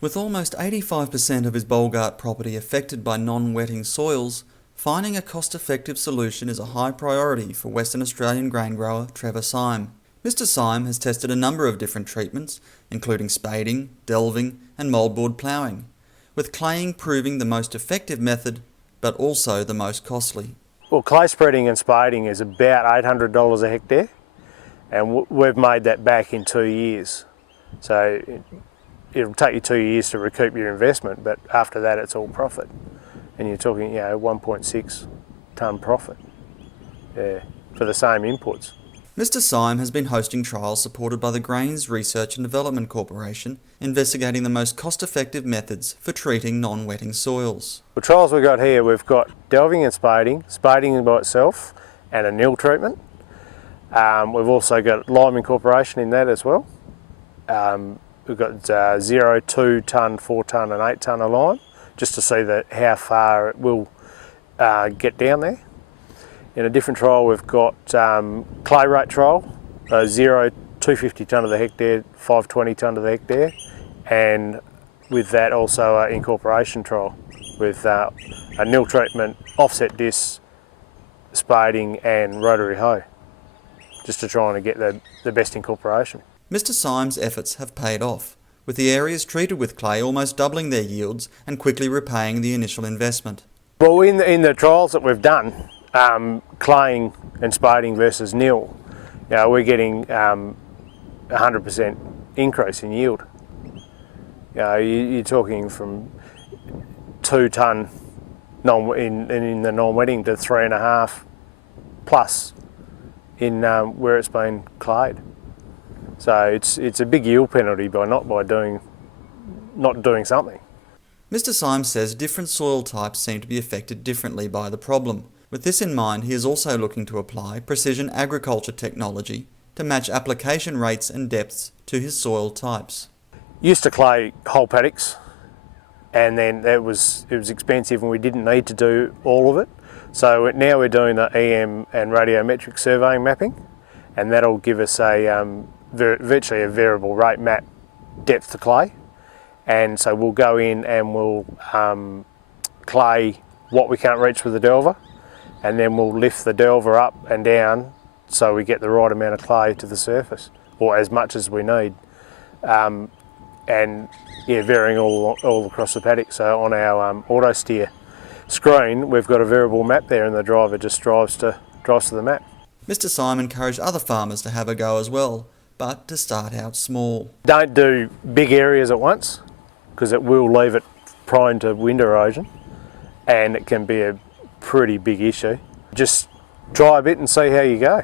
With almost 85% of his Bolgart property affected by non-wetting soils, finding a cost-effective solution is a high priority for Western Australian grain grower Trevor Syme. Mr. Syme has tested a number of different treatments, including spading, delving and mouldboard ploughing, with claying proving the most effective method, but also the most costly. Well, clay spreading and spading is about $800 a hectare, and we've made that back in 2 years. So it'll take you 2 years to recoup your investment, but after that it's all profit. And you're talking, 1.6 tonne profit for the same inputs. Mr. Syme has been hosting trials supported by the Grains Research and Development Corporation, investigating the most cost-effective methods for treating non-wetting soils. The trials we've got here, we've got delving and spading, spading by itself, and a nil treatment. We've also got lime incorporation in that as well. We've got 0, 2 tonne, 4 tonne and 8 tonne of lime, just to see how far it will get down there. In a different trial we've got clay rate trial, 0, 250 tonne of the hectare, 520 tonne of the hectare, and with that also an incorporation trial with a nil treatment, offset disc, spading and rotary hoe, just to try and get the best incorporation. Mr. Syme's efforts have paid off, with the areas treated with clay almost doubling their yields and quickly repaying the initial investment. Well, in the trials that we've done, claying and spading versus nil, we're getting 100% increase in yield. You're talking from 2 tonne in the non-wetting to 3.5 plus in where it's been clayed. So it's a big yield penalty by not doing something. Mr. Syme says different soil types seem to be affected differently by the problem. With this in mind, he is also looking to apply precision agriculture technology to match application rates and depths to his soil types. Used to clay whole paddocks, and then it was expensive and we didn't need to do all of it. So now we're doing the EM and radiometric surveying mapping, and that'll give us virtually a variable rate map depth to clay. And so we'll go in and we'll clay what we can't reach with the delver, and then we'll lift the delver up and down so we get the right amount of clay to the surface, or as much as we need. And varying all across the paddock. So on our auto steer screen, we've got a variable map there, and the driver just drives to the map. Mr. Syme encouraged other farmers to have a go as well, but to start out small. Don't do big areas at once, because it will leave it prone to wind erosion, and it can be a pretty big issue. Just try a bit and see how you go.